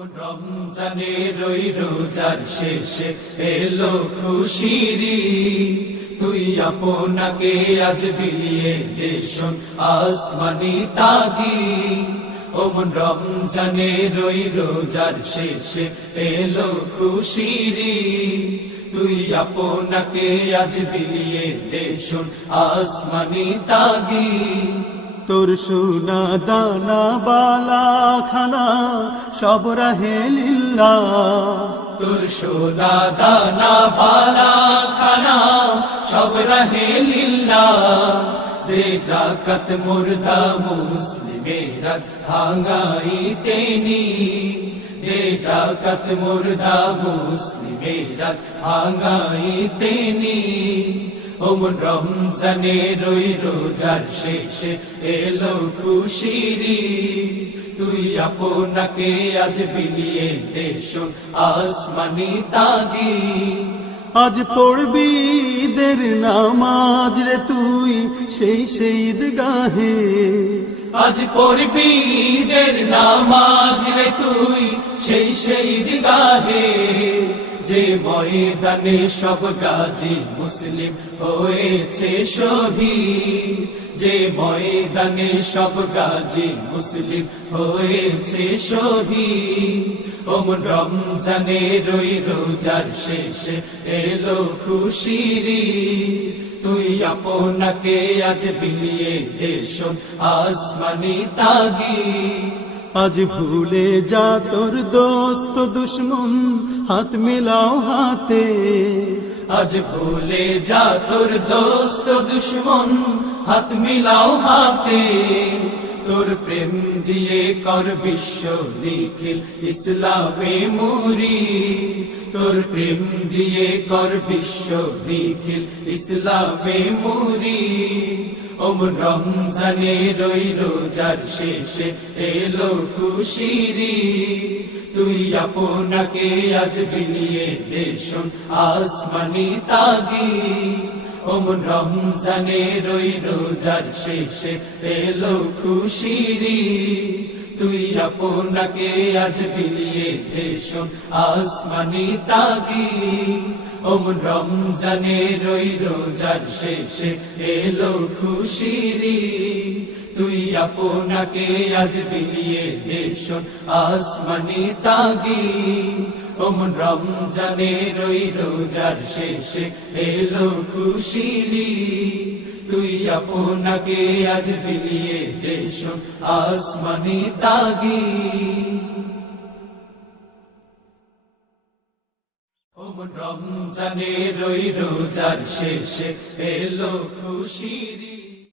রমজানের ওই রোজার শেষে এলো খুশিরি, তুই আপনাকে আজ বিলিয়ে দেশন আসমানি তাগি। ওমন রমজানের ওই রোজার শেষে এলো খুশিরি, তুই আপনাকে আজ বিলিয়ে দেশন আসমানি তাগি। তোর সোনা দানা বালা খানা সব রাহে লিল্লাহ, তোর সোনা দানা বালা খানা সব রাহে লিল্লাহ। দে যাকাত মুর্দা মুসলিমেরা ভাঙাইতে নি, দে যাকাত মুর্দা মুসলিমেরা ভাঙাইতে নি। ওমন রমজানের ওই রোজার শেষে এলো খুশিরি, তুই আপনাকে আজ বিলিয়ে দেশন আসমানি তাগি। আজ পড়বি ঈদের নামাজ রে তুই সেই ঈদগাহে, আজ পড়বি ঈদের নামাজ রে তুই সেই ঈদগাহে। যে ময়দানে সব গাজী মুসলিম হয়েছে শহীদ, যে ময়দানে সব গাজী মুসলিম হয়েছে শহীদ। ওমন রমজানের ওই রোজার শেষে এলো খুশিরি, তুই আপনাকে আজ বিলিয়ে দেশন আসমানি তাগি। আজ ভুলে যা তোর দোস্ত দুশ্মন হাত মিলাও হাতে, আজ ভুলে যা তোর দোস্ত দুশ্মন হাত মিলাও হাতে। তোর প্রেম দিয়ে কর বিশ্ব নিখিল ইসলামে মুরি, তোর প্রেম দিয়ে কর বিশ্ব নিখিল ইসলামে মুরি। ওমন রমজানের ওই রোজার শেষে এলো খুশিরি, তুই আপনাকে আজ বিলিয়ে দেশন আসমানি তাগি। ওমন রমজানের ওই রোজার শেষে এলো খুশিরি, তুই আপনাকে আজ বিলিয়ে দেশন আসমানি তাগি। ওমন রমজানের ওই রোজার শেষে এলো খুশিরি, তুই আপনাকে আজ বিলিয়ে দেশন আসমানি তাগি। ওমন রমজানের ওই রোজার শেষে এলো খুশিরি, তুই আপনাকে আজ বিলিয়ে দেশন আসমানি তাগি। ওমন রমজানের ওই রোজার শেষে এলো খুশিরি।